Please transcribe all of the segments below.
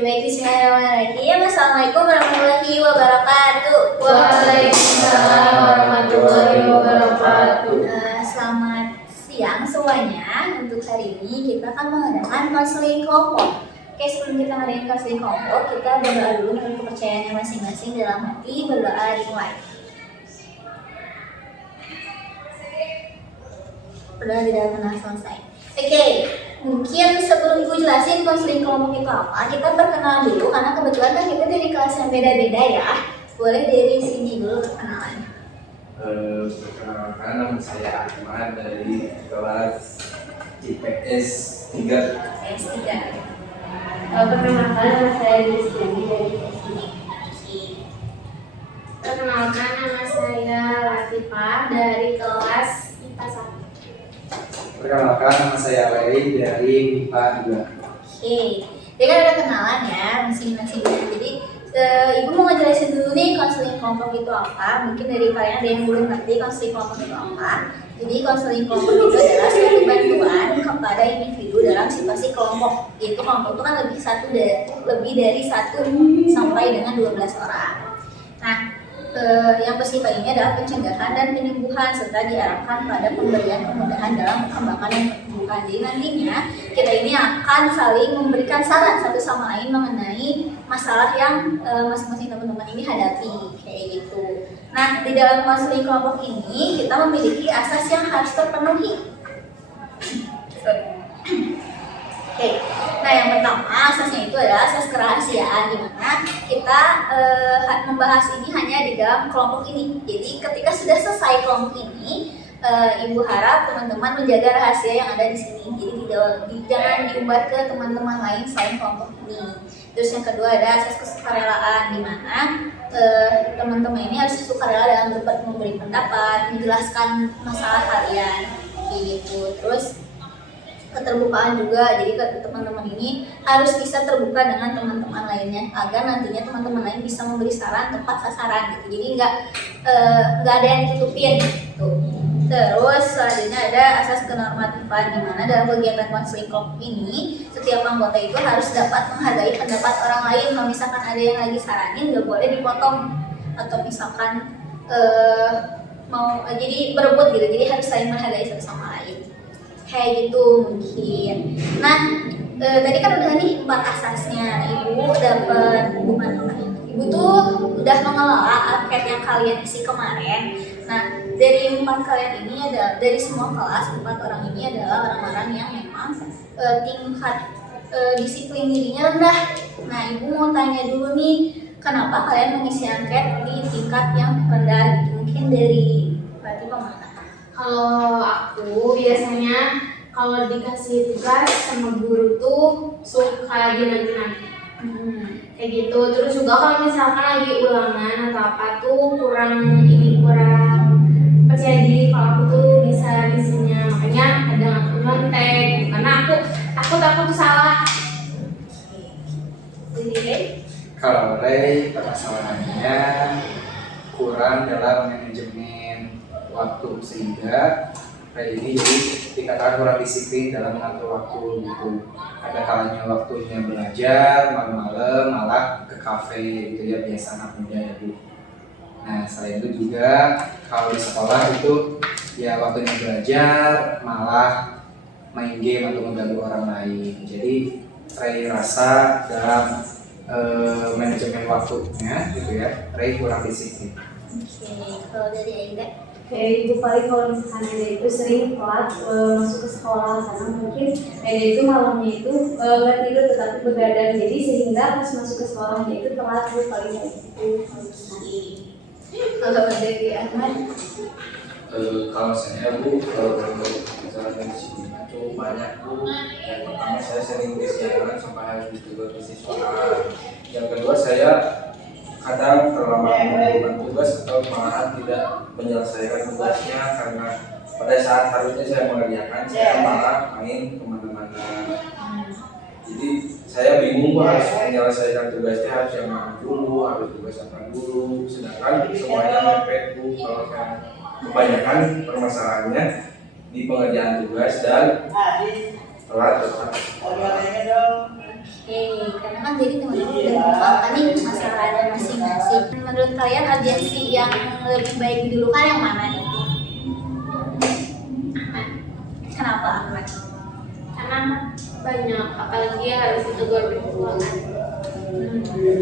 baik, bismillahirrahmanirrahim. Assalamualaikum warahmatullahi wabarakatuh. Waalaikumsalam warahmatullahi wabarakatuh. Selamat siang semuanya. Untuk hari ini kita akan mengadakan konseling kelompok. Oke, sebelum kita ngadain konseling kelompok, kita berdoa dulu menurut kepercayaannya masing-masing dalam hati. Berdoa dimulai. Berdoa tidak pernah selesai. Oke, mungkin sebelum Ibu jelasin konseling kelompok itu apa, kita perkenalan dulu karena kebetulan kan kita dari kelas yang beda-beda ya. Boleh dari sini dulu perkenalan. Perkenalkan, nama saya Ahmad dari kelas IPS 3. IPS 3. Perkenalkan, nama saya Rizkyani dari IPS 3. Perkenalkan, nama saya Latifah dari kelas IPA 1. Perkenalkan, nama saya Leri dari IPA 2. Oke, jadi kan ada kenalan ya masing-masing. Jadi Ibu mau ngejelasin dulu nih konseling kelompok itu apa. Mungkin dari kalian ada yang belum ngerti konseling kelompok itu apa. Jadi konseling kelompok itu adalah suatu bantuan kepada individu dalam situasi kelompok. Yaitu kelompok itu kan lebih dari 1 sampai dengan 12 orang. Nah, yang bersifat ini adalah pencegahan dan penyembuhan serta diarahkan pada pemberian kemudahan dalam perkembangan dan pertumbuhan. Jadi nantinya kita ini akan saling memberikan saran satu sama lain mengenai masalah yang masing-masing teman-teman ini hadapi kayak gitu. Nah, di dalam konseling kelompok ini kita memiliki asas yang harus terpenuhi. Oke, nah yang pertama asasnya itu adalah asas kerahasiaan, di mana kita membahas ini hanya di dalam kelompok ini. Jadi ketika sudah selesai kelompok ini, Ibu harap teman-teman menjaga rahasia yang ada di sini. Jadi jangan diumbar ke teman-teman lain selain kelompok ini. Terus yang kedua ada asas kesukarelaan, di mana teman-teman ini harus sukarela dalam memberi pendapat, menjelaskan masalah kalian, gitu. Terus keterbukaan juga, jadi teman-teman ini harus bisa terbuka dengan teman-teman lainnya agar nantinya teman-teman lain bisa memberi saran tepat sasaran gitu. Jadi nggak ada yang ditutupin gitu. Terus selanjutnya ada asas kenormatifan, di mana dalam kegiatan konseling kelompok ini setiap anggota itu harus dapat menghargai pendapat orang lain. Kalau misalkan ada yang lagi saranin nggak boleh dipotong, atau misalkan mau jadi berebut gitu. Jadi harus saling menghargai satu sama lain. Kayak gitu mungkin. Nah, tadi kan udah nih 4 asasnya. Ibu dapat Ibu tuh udah mengelola anket yang kalian isi kemarin. Nah, dari 4 kalian ini dari semua kelas, 4 orang ini adalah orang-orang yang memang tingkat disiplin dirinya rendah. Nah, Ibu mau tanya dulu nih, kenapa kalian mengisi angket di tingkat yang rendah gitu? Mungkin dari berarti mana? Kalau aku biasanya kalau dikasih tugas sama guru tuh suka dinanti-nanti. Kayak gitu. Terus juga kalau misalkan lagi ulangan atau apa tuh kurang percaya diri kalau aku tuh bisa isinya. Makanya kadang aku nyontek karena aku takut tuh salah. Jadi Kalau Ray, permasalahannya kurang dalam manajemen waktu, sehingga Ray ini jadi dikatakan kurang disiplin dalam mengatur waktu gitu. Ada kalanya waktunya belajar malam-malam malah ke kafe gitu ya, biasa anak muda jadi. Nah, selain itu juga kalau di sekolah itu ya waktunya belajar malah main game atau mengganggu orang lain. Jadi Ray rasa dalam manajemen waktunya gitu ya, Ray kurang disiplin. Oke, kalau dari Aida? Kayak Ibu paling kalau misalkan Aida itu sering telat masuk ke sekolah karena mungkin Aida itu malamnya itu nggak tidur tetapi begadang, jadi sehingga pas masuk ke sekolahnya itu telat. Bu paling kayak gitu. Kalau dari Ahmad? Kalau saya Bu, kalau misalnya dari sini itu banyak Bu. Yang pertama saya sering kesiangan sampai harus ditegur di siswa. Yang kedua saya kadang terlambat melakukan tugas atau malahan tidak menyelesaikan tugasnya karena pada saat harusnya saya mengerjakan saya malah main kemana-mana. Jadi saya bingung Bu, harus menyelesaikan tugasnya harus yang mana dulu, harus tugas apa dulu, sedangkan semuanya mepet Bu. Kalau saya kebanyakan permasalahannya di pengerjaan tugas dan telat. Oke, Oke, karena kan jadi teman-teman udah mengungkapkan nih masalah ada masing-masing. Menurut kalian agensi yang lebih baik didulukan yang mana nih? Kenapa Ahmad? Karena banyak, apalagi dia harus ditegur berkeuangan.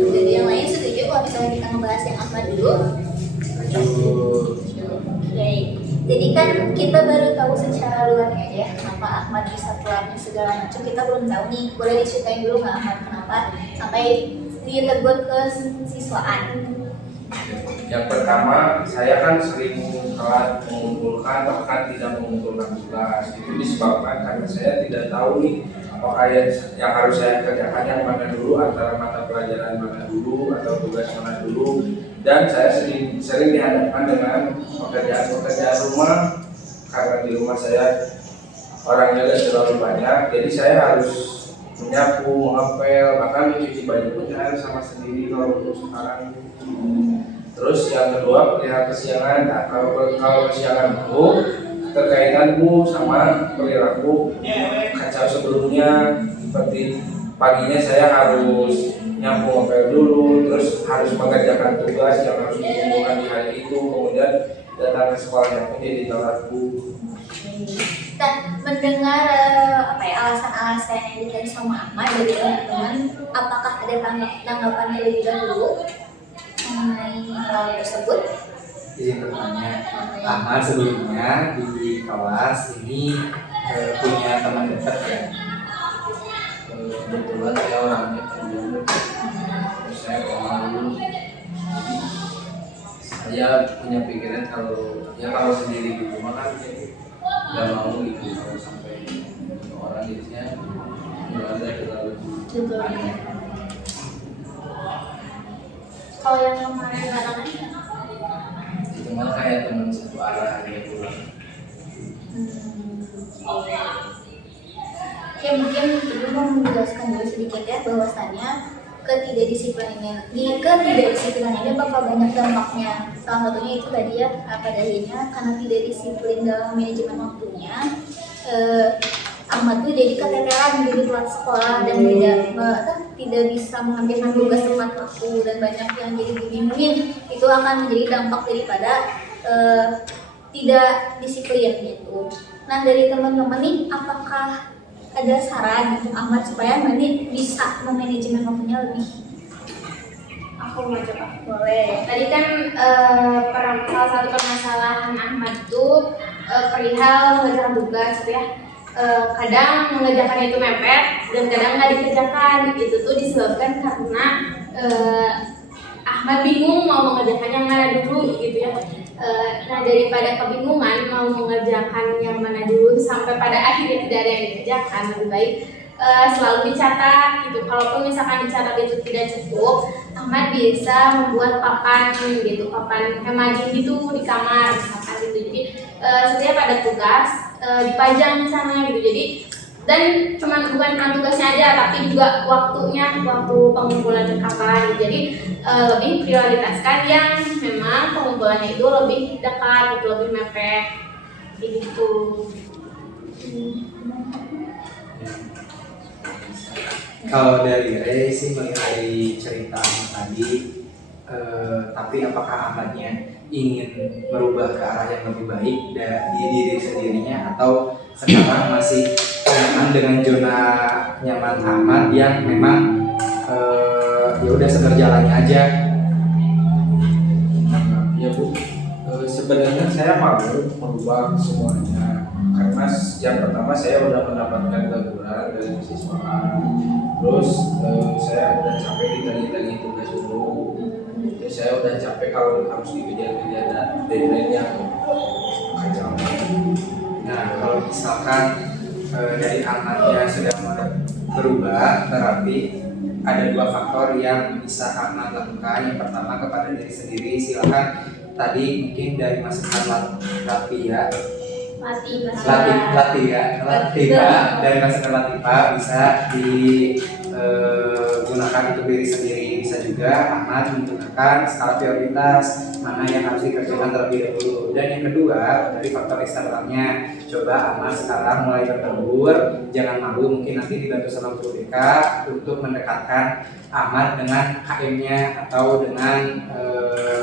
Jadi yang lain setuju kalau misalnya kita ngebahas yang Ahmad dulu? Oke, jadi kan kita baru tahu secara luarnya aja kenapa Ahmad bisa telatnya segala macam. Kita belum tahu nih, boleh diceritain dulu nggak Ahmad kenapa sampai dia tegur ke siswaan? Yang pertama, saya kan sering telat mengumpulkan bahkan tidak mengumpulkan tugas. Itu disebabkan karena saya tidak tahu nih apakah yang harus saya kerjakan yang mana dulu, antara mata pelajaran mana dulu atau tugas mana dulu. Dan saya sering dihadapkan dengan pekerjaan rumah karena di rumah saya orangnya tidak terlalu banyak, jadi saya harus menyapu, mengepel, bahkan mencuci baju pun saya harus sama sendiri kalau untuk sekarang. Terus yang kedua, pelihara kesiangan. Nah, kalau kesiangan itu terkaitanmu sama perilaku kacau sebelumnya, seperti paginya saya harus nyapu ngepel dulu, terus harus mengerjakan tugas yang harus dikumpulkan di hari itu, kemudian datang ke sekolahnya pun jadi telatku. Dan mendengar alasan-alasan yang diberikan sama Ahmad dari teman-teman, apakah ada tanggapannya lebih dahulu mengenai hal tersebut? Izin bertanya, Ahmad sebelumnya di kelas ini punya teman dekat ya? Kebetulan saya orangnya pendiam, terus saya pemalu. Saya punya pikiran kalau sendiri di rumah kan nggak mau gitu, kalau sampai orang jadinya nggak ada terlalu. Kalau yang kemarin barengan, Itu mah kayak teman satu arah dia pulang. Oke, mungkin ibu mau menjelaskan dulu sedikit ya bahwasannya ketidakdisiplinan ini bakal banyak dampaknya. Salah satunya itu tadi ya dahnya karena tidak disiplin dalam manajemen waktunya. Ahmad tuh jadi keteteran di telat sekolah dan tidak bisa mengambilkan tugas tepat waktu dan banyak yang jadi dibingungin. Itu akan menjadi dampak daripada tidak disiplin gitu. Nah dari teman-teman nih, apakah ada saran untuk Ahmad supaya nanti bisa memanajemen waktunya lebih? aku mau coba. Boleh. Tadi kan salah satu permasalahan Ahmad itu perihal mengerjakan tugas gitu ya. Kadang mengerjakan itu mepet dan kadang nggak dikerjakan. Itu tuh disebabkan karena Ahmad bingung mau mengerjakan yang mana dulu gitu ya. Nah daripada kebingungan mau mengerjakan yang mana dulu sampai pada akhirnya tidak ada yang dikerjakan, lebih baik selalu dicatat gitu. Kalaupun misalkan dicatat itu tidak cukup, Ahmad bisa membuat papan gitu, papan hemajin gitu di kamar misalkan gitu. Jadi setiap ada tugas dipajang di sana gitu. Jadi dan bukan tugasnya aja tapi juga waktu pengumpulan kapan. Jadi lebih prioritaskan yang memang pengumpulannya itu lebih dekat gitu, lebih mepet gitu. Kalau dari Ray sih melihat dari cerita tadi, tapi apakah Ahmadnya ingin merubah ke arah yang lebih baik dari diri sendirinya atau sekarang masih nyaman dengan zona nyaman Ahmad yang memang ya udah seberjalannya aja? Ya Bu, sebenarnya saya mau merubah semuanya karena yang pertama saya udah mendapatkan teguran dari siswa, terus saya udah capek ditagi-tagi tugas dulu, terus saya udah capek kalau harus dikejar-kejar deadline yang kacau. Nah kalau misalkan dari Ahmadnya sudah berubah, berarti ada dua faktor yang bisa Ahmad lakukan. Yang pertama kepada diri sendiri, silakan tadi mungkin dari masukan Latifah dari masukan Latifah bisa digunakan untuk diri sendiri. Bisa juga Ahmad menggunakan skala prioritas mana yang harus dikerjakan terlebih dahulu. gitu. Dan yang kedua dari faktor eksternalnya, coba Ahmad sekarang mulai bertambur, jangan malu, mungkin nanti dibantu sama guru BK untuk mendekatkan Ahmad dengan KM-nya atau dengan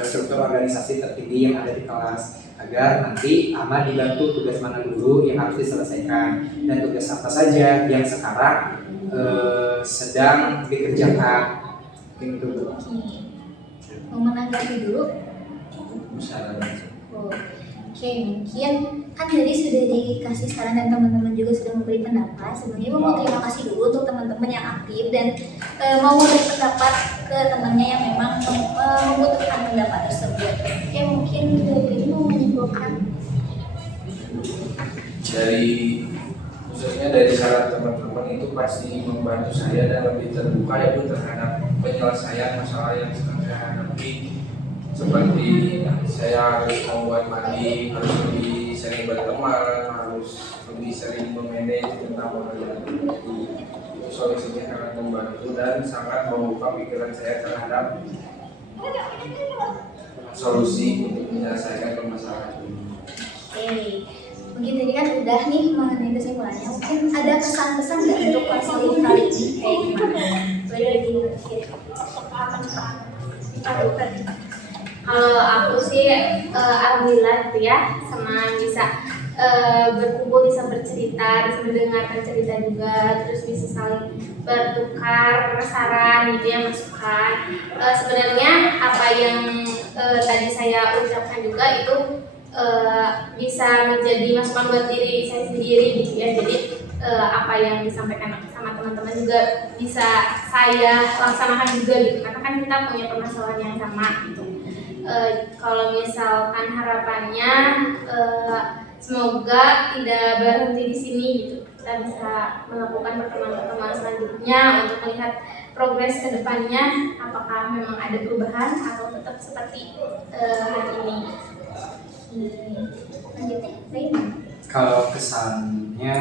struktur organisasi tertinggi yang ada di kelas, agar nanti Ahmad dibantu tugas mana dulu yang harus diselesaikan dan tugas apa saja yang sekarang sedang dikerjakan. Gitu. Mau menanggapi dulu? Oke, mungkin kan tadi sudah dikasih saran dan teman-teman juga sudah memberi pendapat. Sebenarnya mau terima kasih dulu untuk teman-teman yang aktif dan mau memberi pendapat ke temannya yang memang membutuhkan pendapat tersebut. Oke, mungkin dari mau menyimpulkan khususnya dari saran teman-teman itu pasti membantu saya dan lebih terbuka ya Bu terhadap penyelesaian masalah yang sedang saya hadapi, seperti saya harus membuat mandi, harus lebih sering berteman, harus lebih sering memanage tentang pekerjaan itu. Solusinya sangat membantu dan sangat membuka pikiran saya terhadap solusi untuk menyelesaikan permasalahan ini. oke. Mungkin tadi kan udah nih mengenai kesimpulannya. Mungkin ada kesan-kesan nggak untuk konseling kali ini kayak gimana? Boleh dikit. Kalau aku sih alhamdulillah gitu ya, senang bisa berkumpul, bisa bercerita, bisa mendengarkan cerita juga, terus bisa saling bertukar saran gitu ya, masukan. Sebenarnya apa yang tadi saya ucapkan juga itu bisa menjadi masukan buat diri saya sendiri gitu ya. Jadi apa yang disampaikan sama teman-teman juga bisa saya laksanakan juga gitu, karena kan kita punya permasalahan yang sama gitu. Kalau misalkan harapannya semoga tidak berhenti di sini gitu, kita bisa melakukan pertemuan-pertemuan selanjutnya untuk melihat progres ke depannya, apakah memang ada perubahan atau tetap seperti hari ini. Kalau kesannya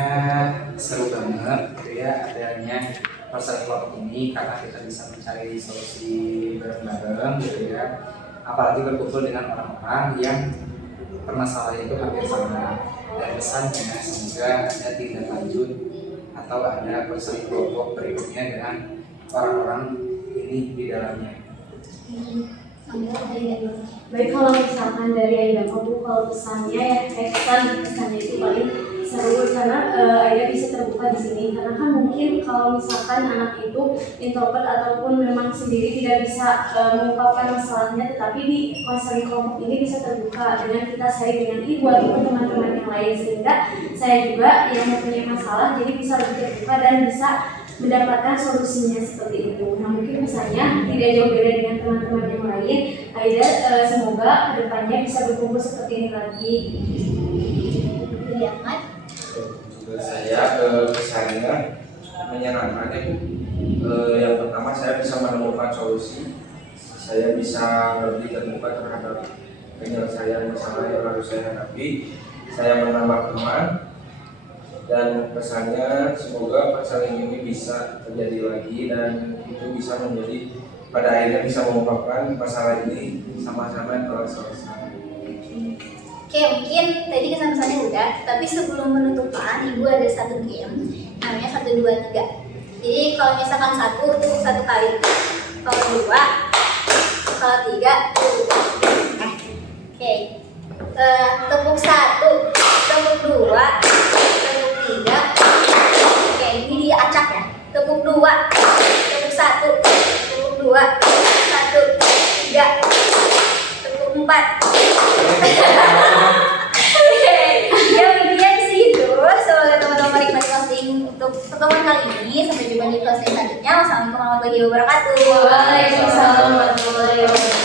seru banget gitu ya adanya proses kelompok ini, karena kita bisa mencari solusi bareng-bareng gitu ya, apalagi berkumpul dengan orang-orang yang permasalahan itu hampir sama. Dan kesannya semoga ada tindak lanjut atau ada proses kelompok berikutnya dengan orang-orang ini di dalamnya. Baik, kalau misalkan dari Aida Bu, kalau pesannya ya kesannya itu paling seru karena Aida bisa terbuka di sini, karena kan mungkin kalau misalkan anak itu introvert ataupun memang sendiri tidak bisa mengungkapkan masalahnya, tetapi di konseling kelompok ini bisa terbuka dengan kita sharing dengan ibu ataupun teman-teman yang lain, sehingga saya juga yang mempunyai masalah jadi bisa lebih terbuka dan bisa mendapatkan solusinya seperti itu. Nah, mungkin misalnya tidak jauh beda dengan teman-teman yang lain, Aida semoga kedepannya bisa berkumpul seperti ini lagi. Saya kesannya menyenangkan ya Bu. Yang pertama saya bisa menemukan solusi, saya bisa lebih terbuka terhadap penyelesaian masalah yang harus saya hadapi, saya menambah teman. Dan pesannya semoga konseling ini bisa terjadi lagi dan itu bisa menjadi pada akhirnya bisa mengungkapkan masalah ini sama-sama telah selesai. Oke, mungkin tadi kesan-kesannya udah, tapi sebelum penutupan Ibu ada satu game namanya 1, 2, 3. Jadi kalau misalkan 1 tepuk 1 kali, kalau 2, kalau 3 tepuk 2. Oke, tepuk 1, tepuk 2, tepuk 3. Oke, ini diacak ya. Tepuk 2, tepuk 1, tepuk 2, 1, 3, tepuk 4. Ya intinya di situ. Semoga teman-teman menikmati closing untuk pertemuan kali ini. Sampai jumpa di closing selanjutnya. Wassalamualaikum warahmatullahi wabarakatuh. Waalaikumsalam warahmatullahi wabarakatuh.